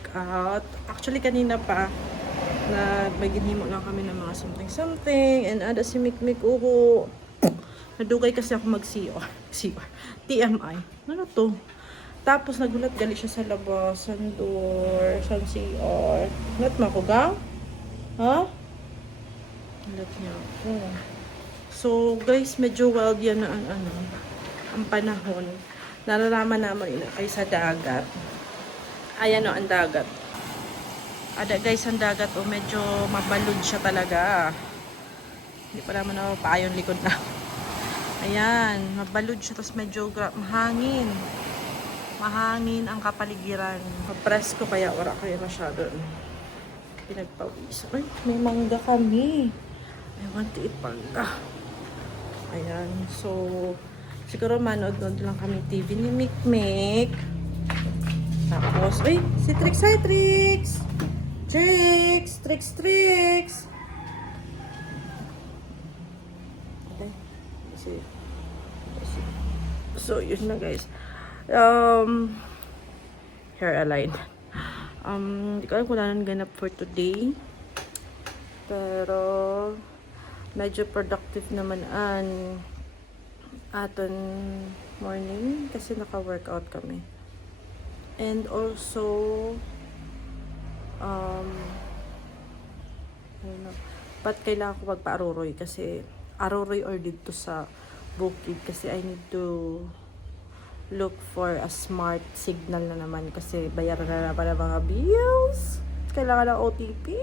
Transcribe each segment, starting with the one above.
workout. Actually, kanina pa, nagbaginhimo lang kami ng mga something-something. And ada si Mikmik uho. Nadugay kasi ako mag-CR. CR. TMI. Ano to? Tapos nagulat gali siya sa labas, sa door, sa CR. Nagulat mo ako, gang? Ha? Nagulat niya ako. So, guys, medyo wild yan na ang panahon. Nalalaman naman kay sa dagat. Ayan o, ang dagat. Ada guys, ang dagat o, medyo mabalod siya talaga. Hindi pa naman pa yung likod na. Ayan, mabalod siya, tapos medyo mahangin. Mahangin ang kapaligiran. Press ko kaya wala kayo masyado pinagpawis. Ay, may mangga kami. I want to eat mangga. Ayan, so siguro manood-nood lang kami TV ni Mikmik. Tapos, ay, si Trix, hi Trix! Trix! So, yun na guys. Hair align. Hindi ko alam kung anong ganap for today. Pero, medyo productive naman aton morning kasi naka-workout kami. And also, I don't know, ba't kailangan ko magpa-aruroy? Kasi, aruroy or dito sa bukid kasi I need to look for a smart signal na naman kasi bayaran na naman ang mga bills. Kailangan ng OTP.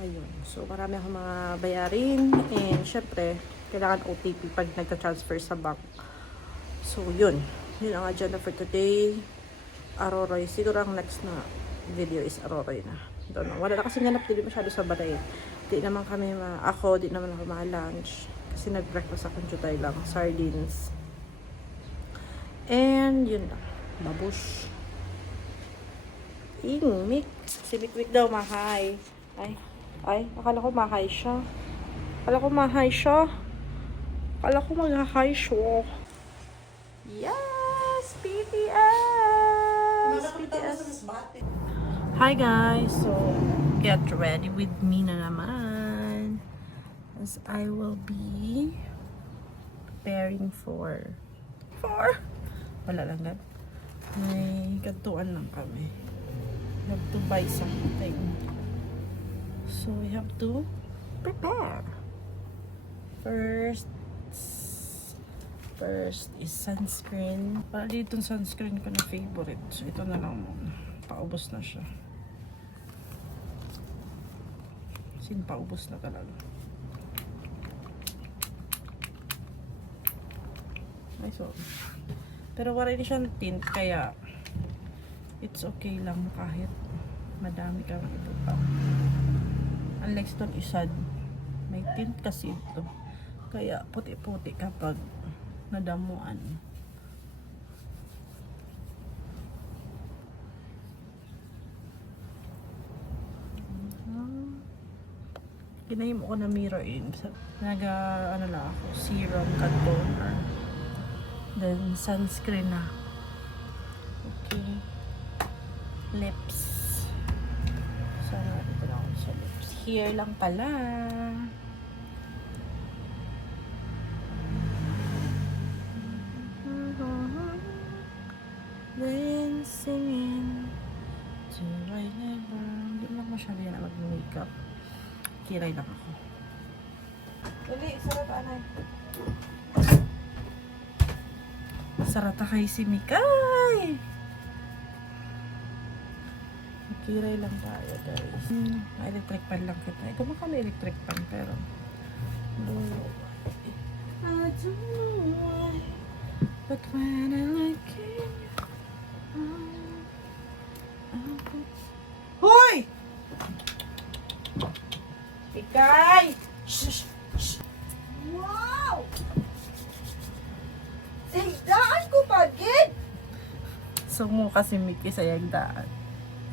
Ayun. So, marami akong mga bayarin. And, syempre, kailangan OTP pag nagka-transfer sa bank. So, yun. Yun ang agenda for today. Aroroy. Siguro ang next na video is Aroroy na. Don't know. Wala na kasi ganap. Hindi masyado sa balay. Di naman kami di naman ako lunch. Kasi nag-breakfast akong jutay lang. Sardines. And, yun lang. Babush. Mik. Si Mikmik daw, mahay. Ay, akala ko mahay siya. Akala ko mag-hi siya. Yes! BTS! Hi guys! So, get ready with me na naman. As I will be preparing for wala lang gan. May kantuan lang kami. We have to buy something. So, we have to prepare. First is sunscreen. Para dito sunscreen ko na favorite. So, ito na lang muna. Paubos na siya. Paubos na talaga. Ay, so. Pero wala din siya tint, kaya it's okay lang kahit madami kang ito pa. Unlike itong isad, may tint kasi ito. Kaya puti-puti kapag nadamuan. Kinahimo ko na mirror in. Ano lang ako, serum, toner. Then, sunscreen na. Okay. Lips. Sana ito lang ako sa lips. Here lang pala. Then, singing to I never. Hindi lang masyado yan mag-makeup. Kiray lang ako. Uli, sarata anay. Sarata kay si Mikay. Kiray lang tayo guys. Electric pan lang kita. Ito ba kami electric pan pero I don't know why. But when I look in Hoy! Ikay! Shh! Shh! Wow! Sigdaan ko pagid! Sumo kasi Mickey sa yagdaan.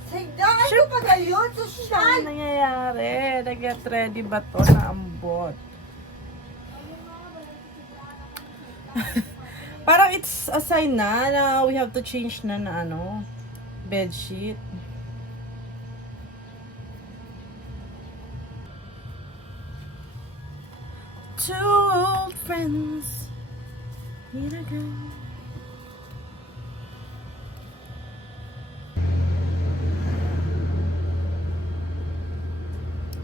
Sigdaan ko pagayon! Ano Sosyal! nangyayari? Nag-get ready ba to na ambot? Parang it's a sign na we have to change na bed sheet. Two old friends meet again.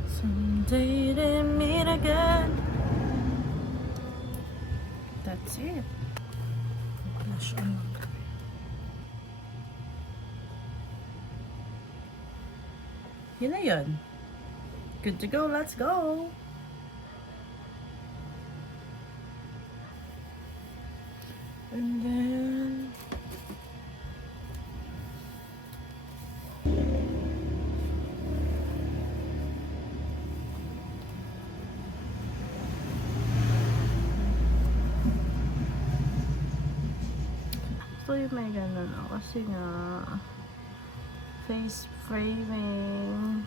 Someday they meet again. That's it. Flash on. Yun na yun. Good to go. Let's go. And then so yung may ganun ako kasi nga face framing.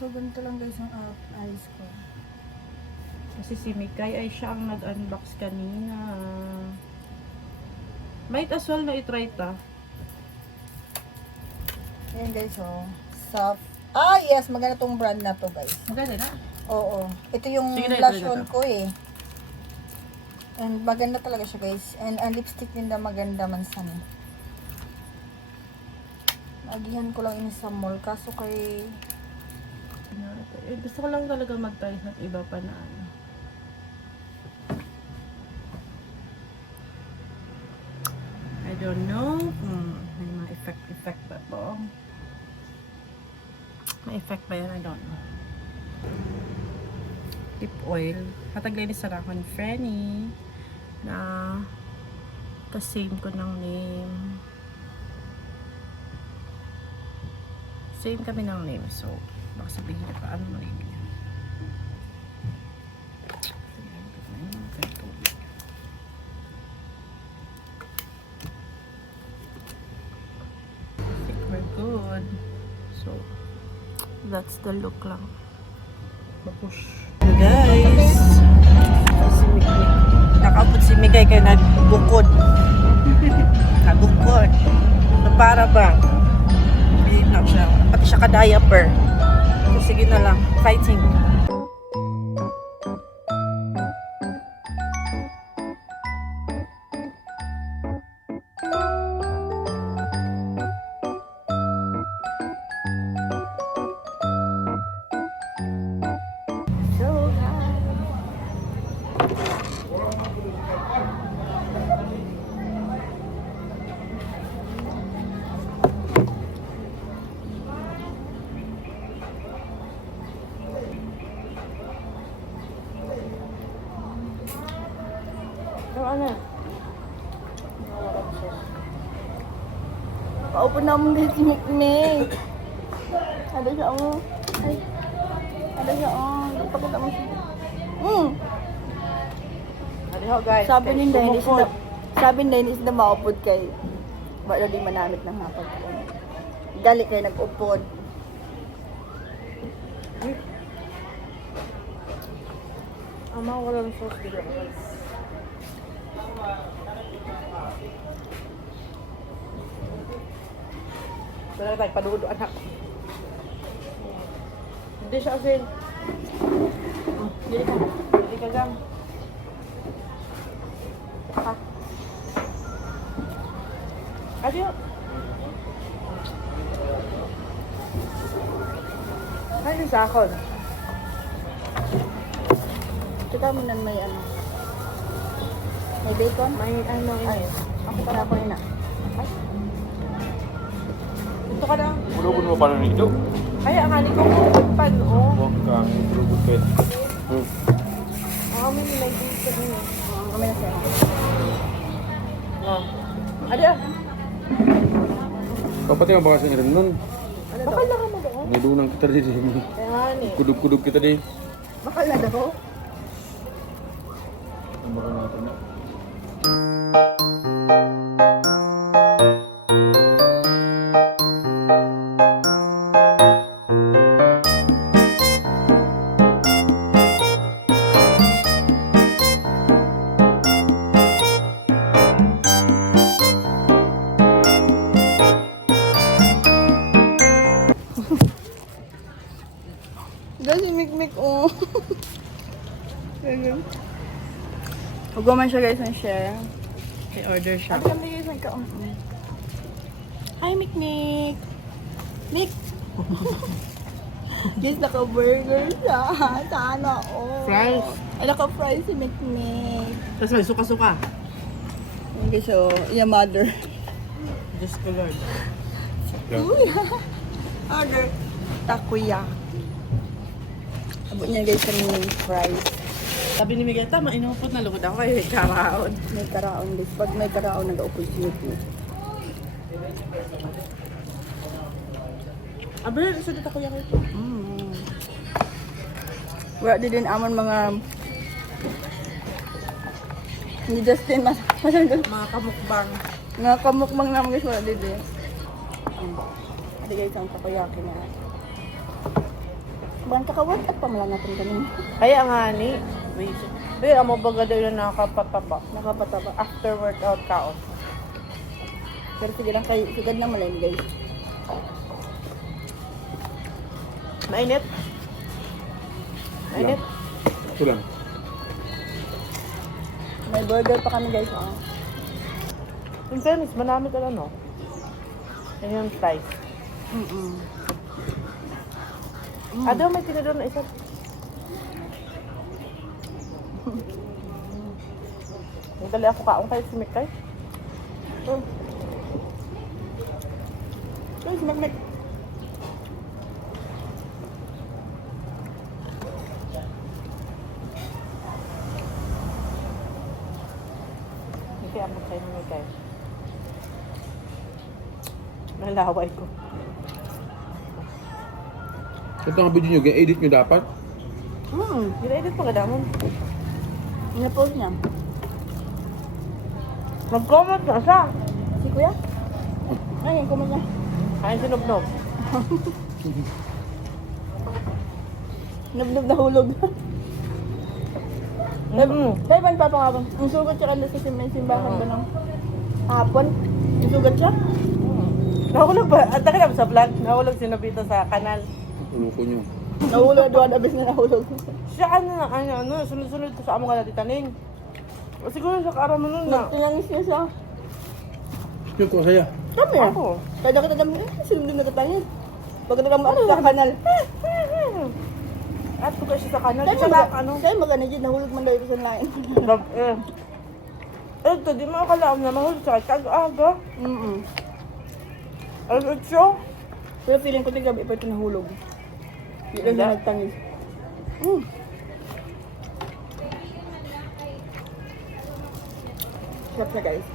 So, ganito lang guys ang eyes ko. Kasi si Mikay ay siya ang nag-unbox kanina. Might as well na itry ta. Ayan guys, oh. Soft. Ah, yes. Maganda tong brand na to, guys. Maganda na. Oo. Ito yung Sige na, blush ito on na. ko eh. And maganda talaga siya, guys. And ang lipstick din na maganda man sa ni. Nagihan ko lang ini sa mall. Kaso kay... Gusto ko lang talaga mag-try sa iba pa na ano. I don't know. May mga effect ba to? May effect ba yan? I don't know. Lip oil. Kataglinis na ako ni Frenny na ka-same ko ng name. Same kami ng name. So, baka sabihin na pa, ano name niya? I think we're good. So, that's the look lang. Papush. Guys! Si Mikay. Nakaupot si Mikay kaya nagbukod. Nagbukod. So, para ba? Hindi siya. Pati siya ka-diaper. So, sige na lang. Fighting. So, ano? Paupo naman guys si Mikmik. Ada siya, oh. Ay. Ada siya, oh. Ipakita mo siya. Ano guys? Sabi ni Dennis na... Sabi ni Dennis na maupod kay... Wala di manamit ng hapag. Gali kayo nag-upod. Ama ko lang sauce dito. Wala tayo padudo anak. Hindi siya asin. Dili ka. Dili ka lang. Ha? Adiyo. Ano sa akon? Tsaka mo nan may ano. May bacon? May ano Ay, yun. ako para ko na. Ay. Ito ka lang. Bulubun mo pa rin ito. Ay, ang hanin ko pan, oh. Huwag kang bulubun kayo. May nilagay sa dito. Kami na siya. Oh. Adiyo. Kapatid ang bakas ng rin nun. Bakal na ka mo doon? Nidunang kita din. Kaya nga ni. Kudub-kudub kita din. Bakal na daw. Ang baka natin na. Mik, oh. Huwag man siya guys ng share. May order siya. Ano kami guys ng kaon? Hi, Mik Mik. Mik. Guys, naka-burger siya. Sana, oh. Fries. Ay, naka-fries si Mik Mik. Tapos may suka-suka. Okay, so, your mother. Diyos ko Lord. Uy, order. Takoya. Abot niya guys kami fries. Sabi ni Miguel, tama, inupot na lugod ako eh. Karaon. May karaon guys. Pag may karaon, nag-opportunity. Abel, isa dito ko yan. Wala din amon mga ni Justin masyadong Mga kamukbang. nga kamukbang naman guys, wala din. Adi guys ang takoyaki na. Bang kakawat at pamala natin kanina. Kaya nga ni. Be, amo baga daw yung nakapataba. Nakapataba. After workout kaon. Pero sige lang kay sigad na malay guys. Mainit? Mainit? Ito lang. May burger pa kami guys. Ah. In fairness, manami ka lang, no? Yan yung fries. Ado, may tinidor na isa. Nagdali ako kaong kahit si Mikay. Guys, magmek. Hindi kaya ako kayo ni Mikay. Nalaway ko. Ito nga video nyo, edit nyo dapat. Gina-edit pa ka damon. Ina-post niya. Mag-comment na siya. Si kuya? Ay, yung comment niya. Ayun sinubnob. Nubnub na hulog. Kaya ba papangabang? Ang sugat siya kanda sa simbahan ba ng hapon? Ang sugat siya? Nahulog ba? At nakalap sa vlog, nahulog si Nobita sa kanal. Ulo ko nyo. Nahulog, doon abis na nahulog. Siya sunod-sunod ko sa among kalati taning. Siguro siya kaaraman nun na. Tinangis niya siya. Yun ko saya. Kami ah. Ako. Kaya kita dami, sino din natatangis? Pag nagkamang sa kanal. At ko siya sa kanal. Kaya Siya mag, na ano. kaya mag-ano dyan, nahulog man daw ito sa lain. Ito, di mo akalaam na mahulog sa kag-aga. Ito siya. Pero feeling ko tinggabi pa ito nahulog. Hindi lang siya nagtangis. Sarap na guys.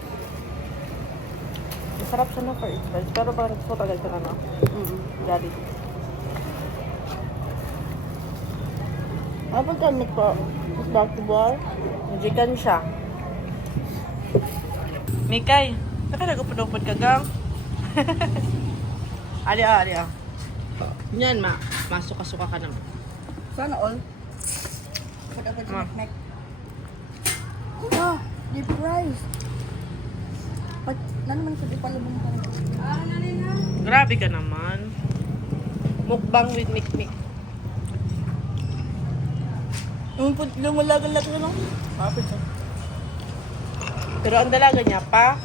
Masarap siya na for it, guys. Pero parang so tagal siya na no. Daddy. Ano pang kamik pa? Basketball? Najikan siya. Mikay, nakalagupod-upod ka gang. Ali ah. Yan masuka-suka ka naman. Sana all. Pagkakad sa Ma. mek-mek. Ah, deep rice. Pag, na naman sa ipalubong pa rin. Grabe ka naman. Mukbang with mikmik. Lumalagan lang ito lang. Kapit siya. Pero ang dalaga niya pa,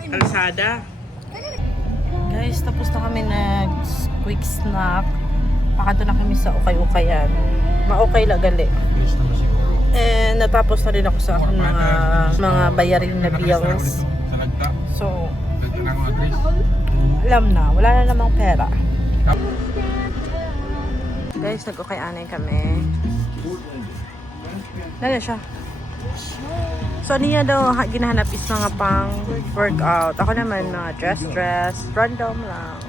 kalsada. Guys, tapos na kami nag-quick snack. Pakado na kami sa ukay-ukayan. Ma-okay lang gali. And natapos na rin ako sa aking mga bayaring na bills. So, alam na, wala na namang pera. Guys, nag-ukay-anay kami. Lala siya. So, ano niya daw ginahanap is mga pang workout. Ako naman, dress, random lang.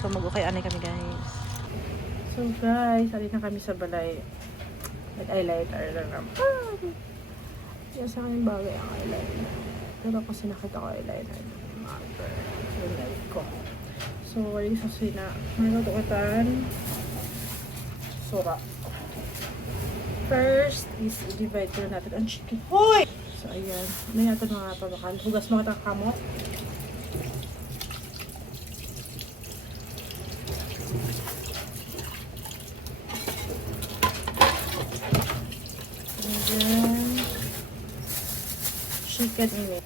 So, mag-ukay-anay kami, guys. So, guys, alit na kami sa balay. Nag-eyeliner lang naman. Yan sa akin bagay ang eyeliner. Pero kasi nakita ko eyeliner ng mother. So, like ko. So, wali sa sina. May natukutan. Sura. First is divide ko natin ang chicken. Hoy! So, ayan. May natin mga pabakan. Hugas mga kamot. chicken ini.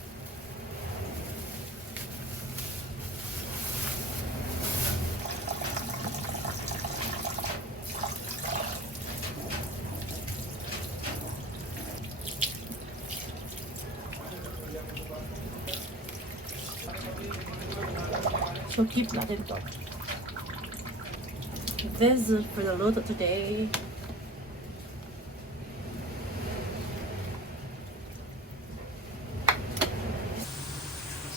So keep natin to. This is for the luto today.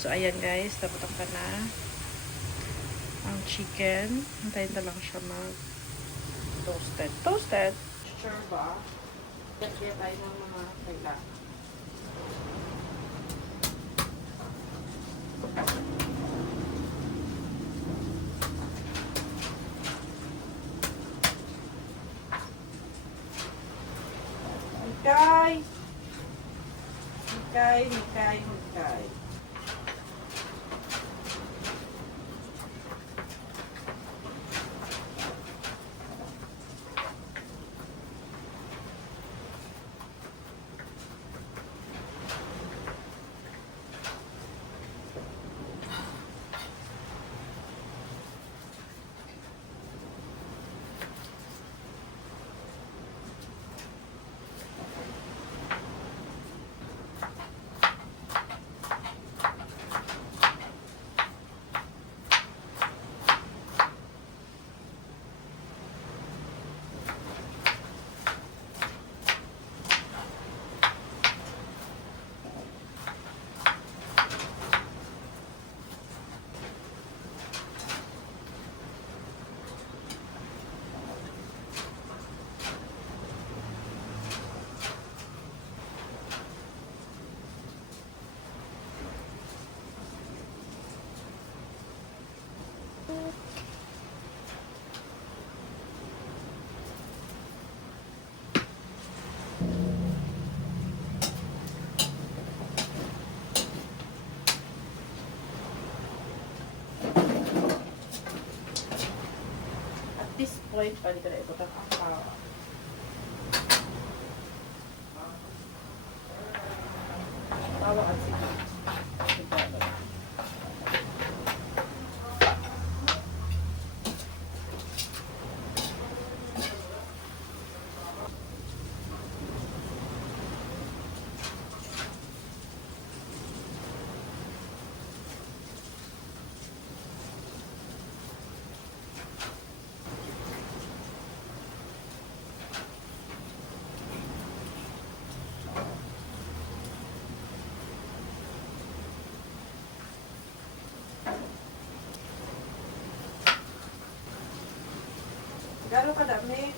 So ayan guys, tapos ka na ang chicken. Hintayin na lang siya mag toasted. Toasted? Sure ba? Kaya tayo ng mga kailangan. Hikay! Hikay, hikay, hikay. At this point, pwede ko na ibutan ang tawa. Tawa at sige. Gano'n kadami?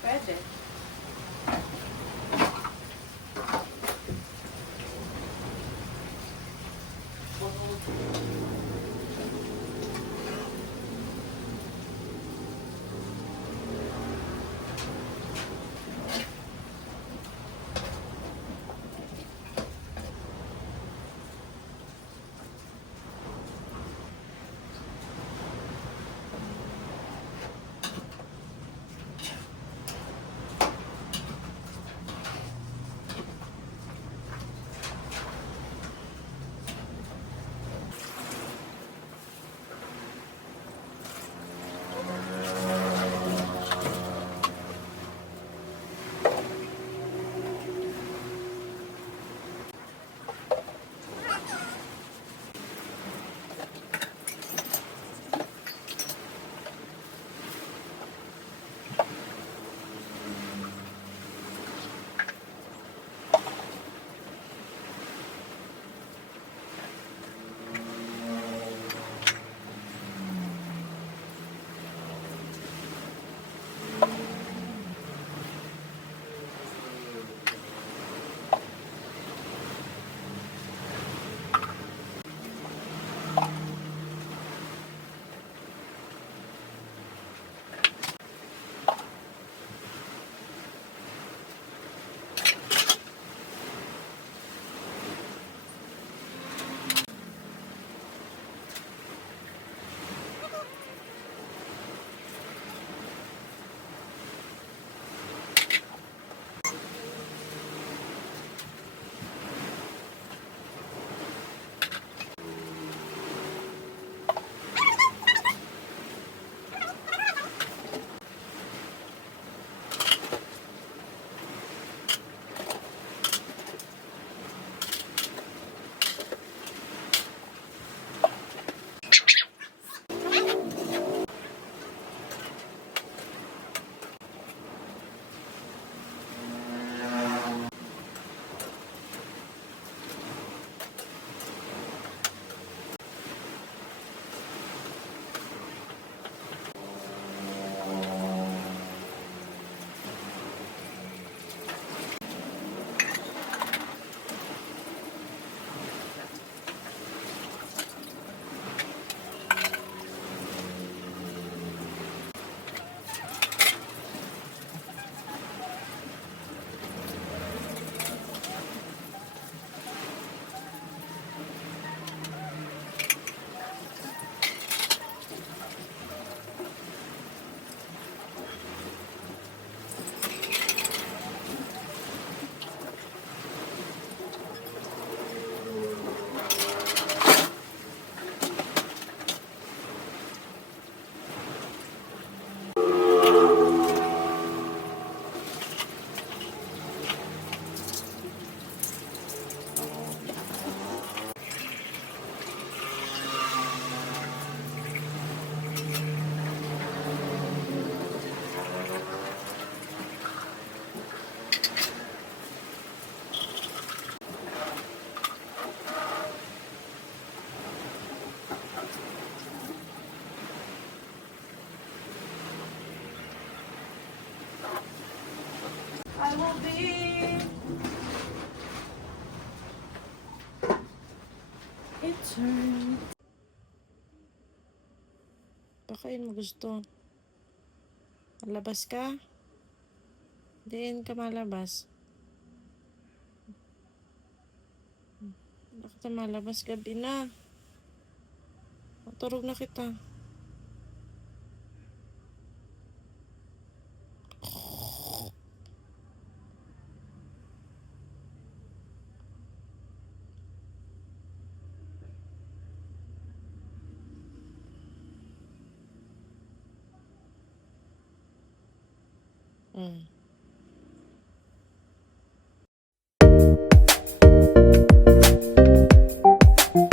Pwede. baby. It's her. Baka yun mo gusto. Malabas ka? Diin ka malabas. Bakit ka malabas? Gabi na. Maturog na kita. Mm.